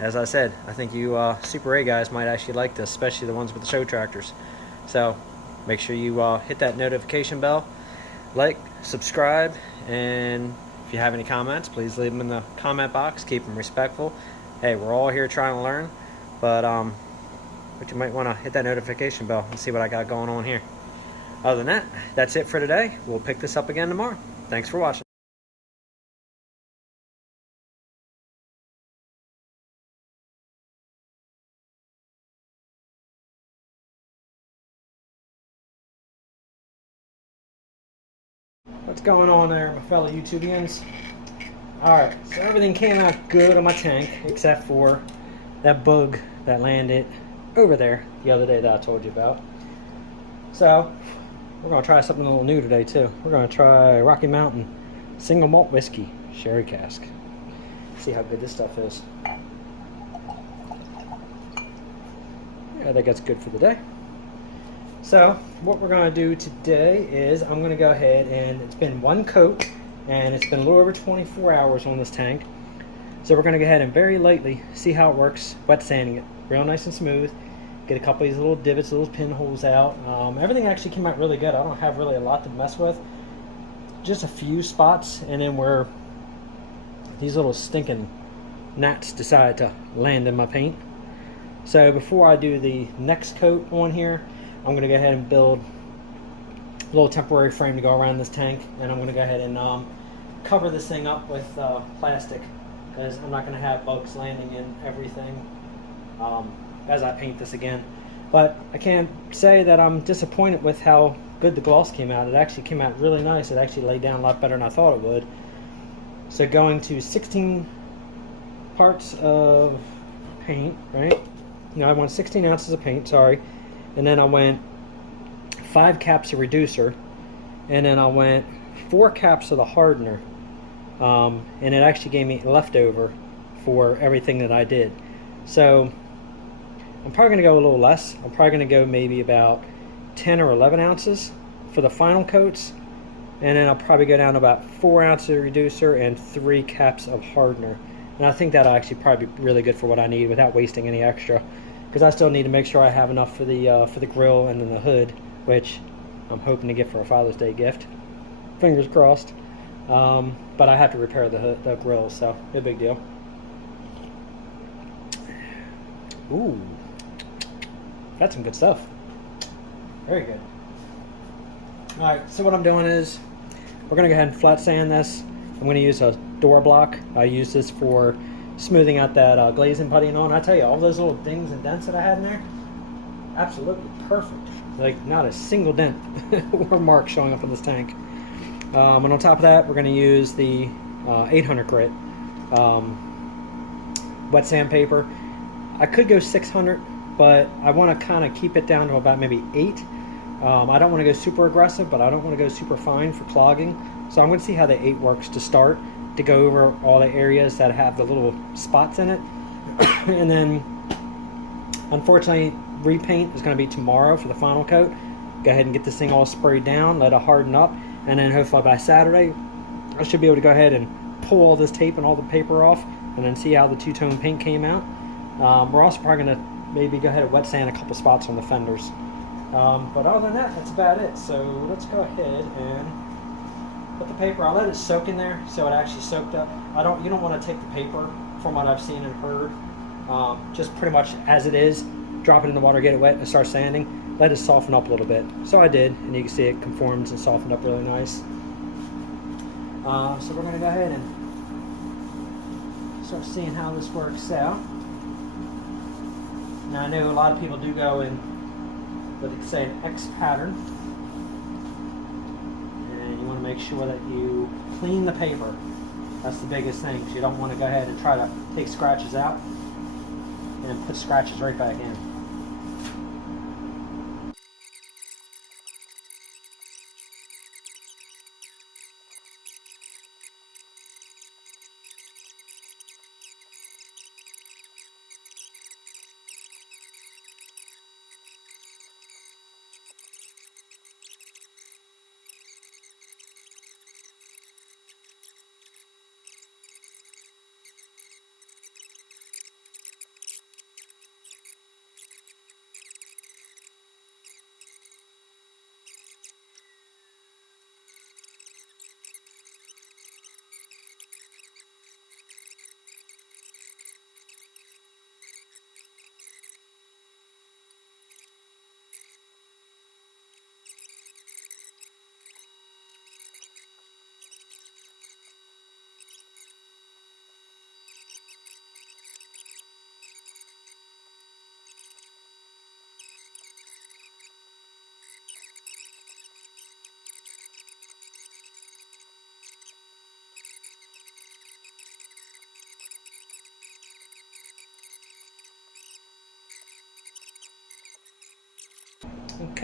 As I said, I think you Super A guys might actually like this, especially the ones with the show tractors. So make sure you hit that notification bell, like, subscribe, and if you have any comments, please leave them in the comment box. Keep them respectful. Hey, we're all here trying to learn, but you might want to hit that notification bell and see what I got going on here. Other than that, that's it for today. We'll pick this up again tomorrow. Thanks for watching. What's going on there, my fellow YouTubians? Alright, so everything came out good on my tank except for that bug that landed over there the other day that I told you about. So we're going to try something a little new today too. We're going to try Rocky Mountain single malt whiskey sherry cask. See how good this stuff is. Yeah, I think that's good for the day. So what we're going to do today is I'm going to go ahead, and it's been one coat and it's been a little over 24 hours on this tank. So we're going to go ahead and very lightly see how it works, wet sanding it real nice and smooth. Get a couple of these little divots, little pinholes out. Everything actually came out really good. I don't have really a lot to mess with. Just a few spots, and then where these little stinking gnats decide to land in my paint. So before I do the next coat on here, I'm going to go ahead and build a little temporary frame to go around this tank, and I'm going to go ahead and cover this thing up with plastic, because I'm not going to have bugs landing in everything as I paint this again. But I can't say that I'm disappointed with how good the gloss came out. It actually came out really nice. It actually laid down a lot better than I thought it would. So going to 16 parts of paint, right? No, I want 16 ounces of paint, sorry. And then I went 5 caps of reducer, and then I went 4 caps of the hardener, and it actually gave me leftover for everything that I did. So I'm probably going to go a little less. I'm probably going to go maybe about 10 or 11 ounces for the final coats, and then I'll probably go down to about 4 ounces of reducer and 3 caps of hardener. And I think that'll actually probably be really good for what I need without wasting any extra, because I still need to make sure I have enough for the grill and then the hood, which I'm hoping to get for a Father's Day gift. Fingers crossed. But I have to repair the grill, so no big deal. Ooh, that's some good stuff. Very good. All right, so what I'm doing is we're gonna go ahead and flat sand this. I'm gonna use a door block. I use this for smoothing out that glazing putty and all. And I tell you, all those little dings and dents that I had in there, absolutely perfect. Like not a single dent or mark showing up in this tank. And on top of that, we're going to use the 800 grit wet sandpaper. I could go 600, but I want to kind of keep it down to about maybe 8. I don't want to go super aggressive, but I don't want to go super fine for clogging. So I'm going to see how the 8 works to start, to go over all the areas that have the little spots in it. And then unfortunately repaint is going to be tomorrow for the final coat. Go ahead and get this thing all sprayed down, let it harden up, and then hopefully by Saturday I should be able to go ahead and pull all this tape and all the paper off, and then see how the two-tone paint came out. We're also probably going to maybe go ahead and wet sand a couple spots on the fenders. But other than that, that's about it. So let's go ahead and put the paper. I'll let it soak in there so it actually soaked up. You don't want to take the paper, from what I've seen and heard, just pretty much as it is, drop it in the water, get it wet, and start sanding. Let it soften up a little bit. So I did, and you can see it conforms and softened up really nice. So we're going to go ahead and start seeing how this works out. Now I know a lot of people do go in what they say an X pattern, and you want to make sure that you clean the paper. That's the biggest thing, because you don't want to go ahead and try to take scratches out and put scratches right back in.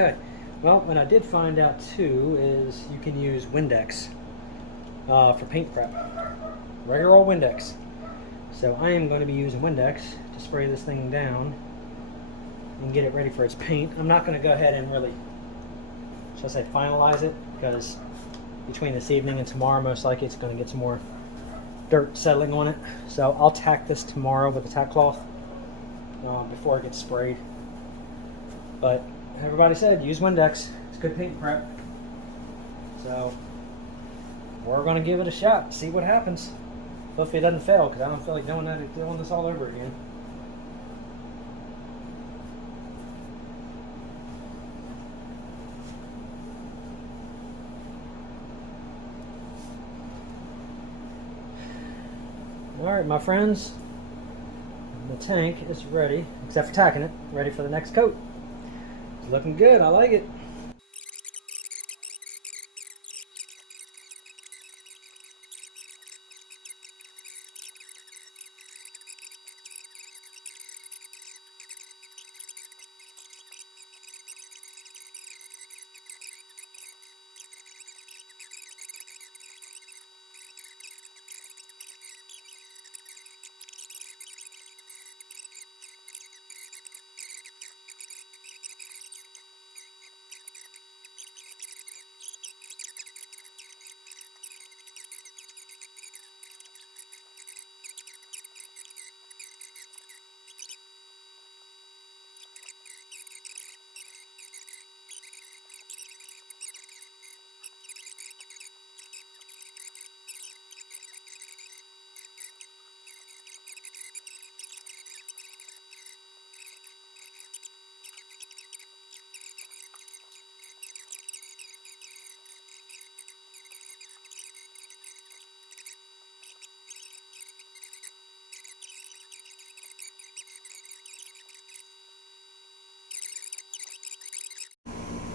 Okay, well, what I did find out too is you can use Windex for paint prep. Regular old Windex. So I am going to be using Windex to spray this thing down and get it ready for its paint. I'm not going to go ahead and really, shall I say, finalize it, because between this evening and tomorrow, most likely it's going to get some more dirt settling on it. So I'll tack this tomorrow with a tack cloth before it gets sprayed. But everybody said use Windex. It's good paint prep. So we're going to give it a shot, see what happens. Hopefully it doesn't fail, because I don't feel like doing this all over again. Alright, my friends, the tank is ready, except for tacking it, ready for the next coat. It's looking good, I like it.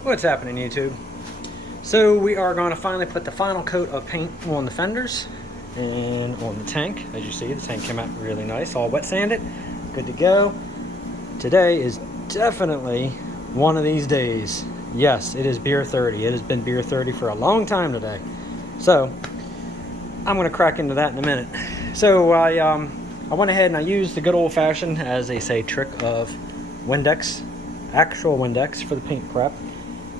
What's happening, YouTube? So we are going to finally put the final coat of paint on the fenders and on the tank. As you see, the tank came out really nice, all wet sanded, good to go. Today is definitely one of these days. Yes, it is beer 30. It has been beer 30 for a long time today. So I'm going to crack into that in a minute. So I went ahead and I used the good old-fashioned, as they say, trick of Windex, actual Windex for the paint prep.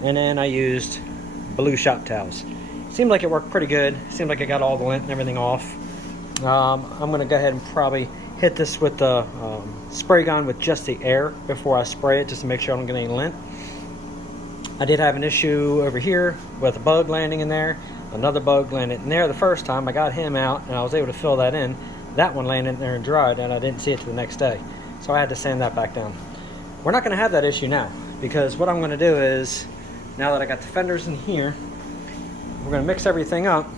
And then I used blue shop towels. Seemed like it worked pretty good. Seemed like I got all the lint and everything off. I'm going to go ahead and probably hit this with the spray gun with just the air before I spray it, just to make sure I don't get any lint. I did have an issue over here with a bug landing in there. Another bug landed in there the first time. I got him out and I was able to fill that in. That one landed in there and dried, and I didn't see it till the next day. So I had to sand that back down. We're not going to have that issue now, because what I'm going to do is, now that I got the fenders in here, we're going to mix everything up,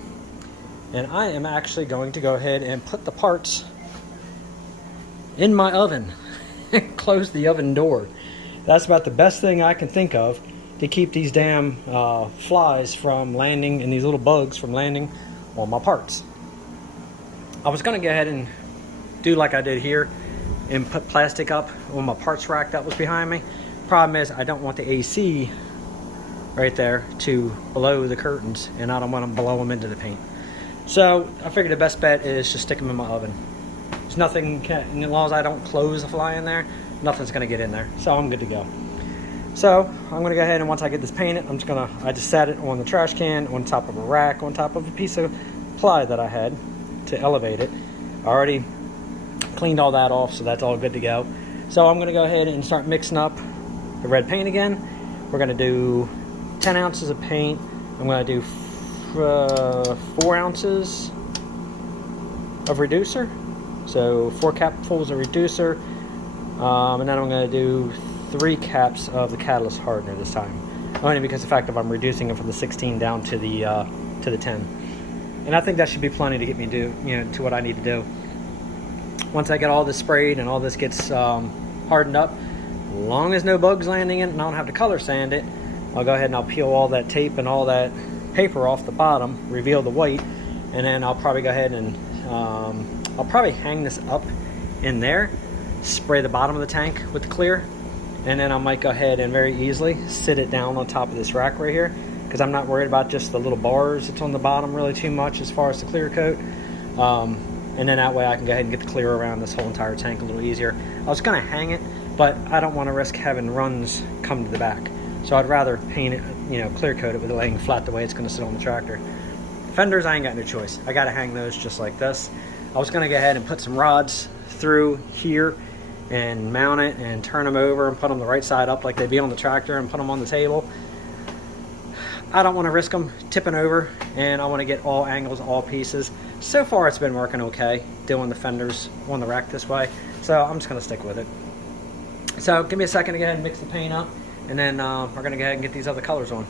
and I am actually going to go ahead and put the parts in my oven. Close the oven door. That's about the best thing I can think of to keep these damn flies from landing, and these little bugs from landing on my parts. I was going to go ahead and do like I did here and put plastic up on my parts rack that was behind me. Problem is, I don't want the AC right there to blow the curtains, and I don't want to blow them into the paint. So I figured the best bet is just stick them in my oven. There's nothing, as long as I don't close the fly in there, nothing's going to get in there. So I'm good to go. So I'm going to go ahead, and once I get this painted, I just sat it on the trash can, on top of a rack, on top of a piece of ply that I had to elevate it. I already cleaned all that off, so that's all good to go. So I'm going to go ahead and start mixing up the red paint again. We're going to do 10 ounces of paint. I'm going to do 4 ounces of reducer, so 4 capfuls of reducer, and then I'm going to do 3 caps of the catalyst hardener this time, only because of the fact that I'm reducing it from the 16 down to the 10, and I think that should be plenty to get me to what I need to do. Once I get all this sprayed and all this gets hardened up, as long as no bugs landing in it and I don't have to color sand it, I'll go ahead and I'll peel all that tape and all that paper off the bottom, reveal the white, and then I'll probably go ahead and I'll probably hang this up in there, spray the bottom of the tank with the clear, and then I might go ahead and very easily sit it down on top of this rack right here, because I'm not worried about just the little bars that's on the bottom really too much as far as the clear coat. And then that way I can go ahead and get the clear around this whole entire tank a little easier. I was gonna hang it, but I don't want to risk having runs come to the back. So I'd rather paint it, you know, clear coat it with it laying flat the way it's gonna sit on the tractor. Fenders, I ain't got no choice. I gotta hang those just like this. I was gonna go ahead and put some rods through here and mount it and turn them over and put them the right side up like they'd be on the tractor and put them on the table. I don't want to risk them tipping over, and I want to get all angles, all pieces. So far it's been working okay doing the fenders on the rack this way, so I'm just going to stick with it. So give me a second to go ahead and mix the paint up, and then we're going to go ahead and get these other colors on.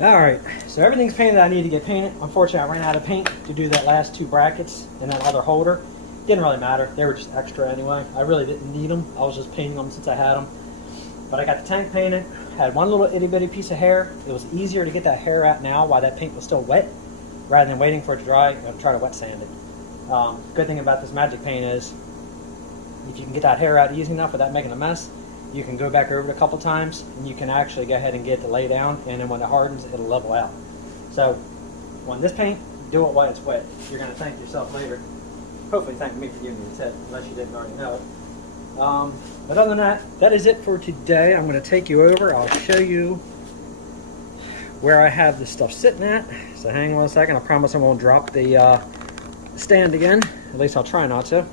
Alright, so everything's painted I need to get painted. Unfortunately, I ran out of paint to do that last two brackets and that other holder. Didn't really matter. They were just extra anyway. I really didn't need them. I was just painting them since I had them. But I got the tank painted. Had one little itty bitty piece of hair. It was easier to get that hair out now while that paint was still wet, rather than waiting for it to dry and try to wet sand it. Good thing about this magic paint is if you can get that hair out easy enough without making a mess, you can go back over it a couple times and you can actually go ahead and get it to lay down, and then when it hardens, it'll level out. So when this paint, do it while it's wet. You're going to thank yourself later. Hopefully thank me for giving you the tip, unless you didn't already know it. But other than that, that is it for today. I'm going to take you over. I'll show you where I have this stuff sitting at. So hang on a second. I promise I won't drop the stand again. At least I'll try not to.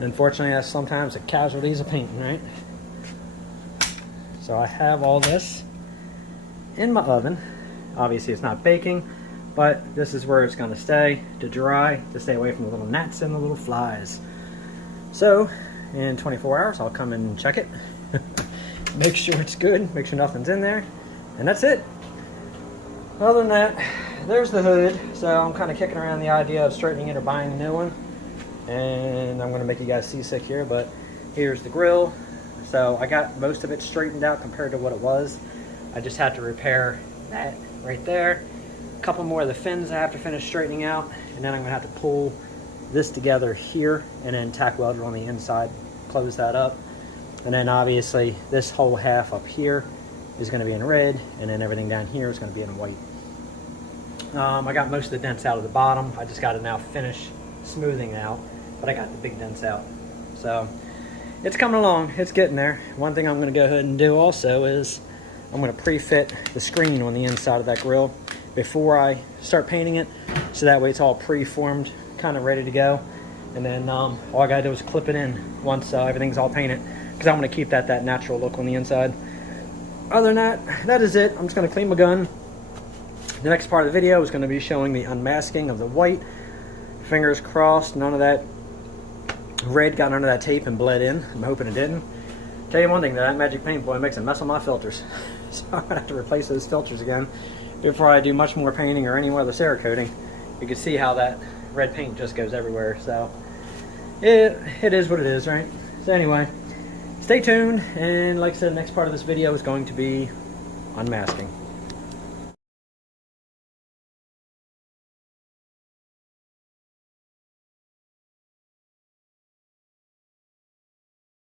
Unfortunately, that's sometimes the casualties of painting, right? So I have all this in my oven. Obviously, it's not baking, but this is where it's going to stay to dry, to stay away from the little gnats and the little flies. So in 24 hours, I'll come and check it, make sure it's good, make sure nothing's in there, and that's it. Other than that, there's the hood. So I'm kind of kicking around the idea of straightening it or buying a new one. And I'm going to make you guys seasick here, but here's the grill. So I got most of it straightened out compared to what it was. I just had to repair that right there. A couple more of the fins I have to finish straightening out, and then I'm going to have to pull this together here and then tack weld it on the inside, close that up. And then obviously this whole half up here is going to be in red, and then everything down here is going to be in white. I got most of the dents out of the bottom. I just got to now finish smoothing out, but I got the big dents out. So it's coming along, it's getting there. One thing I'm going to go ahead and do also is I'm going to pre-fit the screen on the inside of that grill before I start painting it, so that way it's all pre-formed, kind of ready to go. And then all I got to do is clip it in once everything's all painted, because I'm going to keep that natural look on the inside. Other than that, that is it. I'm just going to clean my gun. The next part of the video is going to be showing the unmasking of the white. Fingers crossed none of that red got under that tape and bled in. I'm hoping it didn't. Tell you one thing, that magic paint, boy, makes a mess on my filters. So I'm gonna have to replace those filters again before I do much more painting or any more of the Cerakoting. You can see how that red paint just goes everywhere. So it is what it is, right? So anyway, stay tuned, and like I said, the next part of this video is going to be unmasking.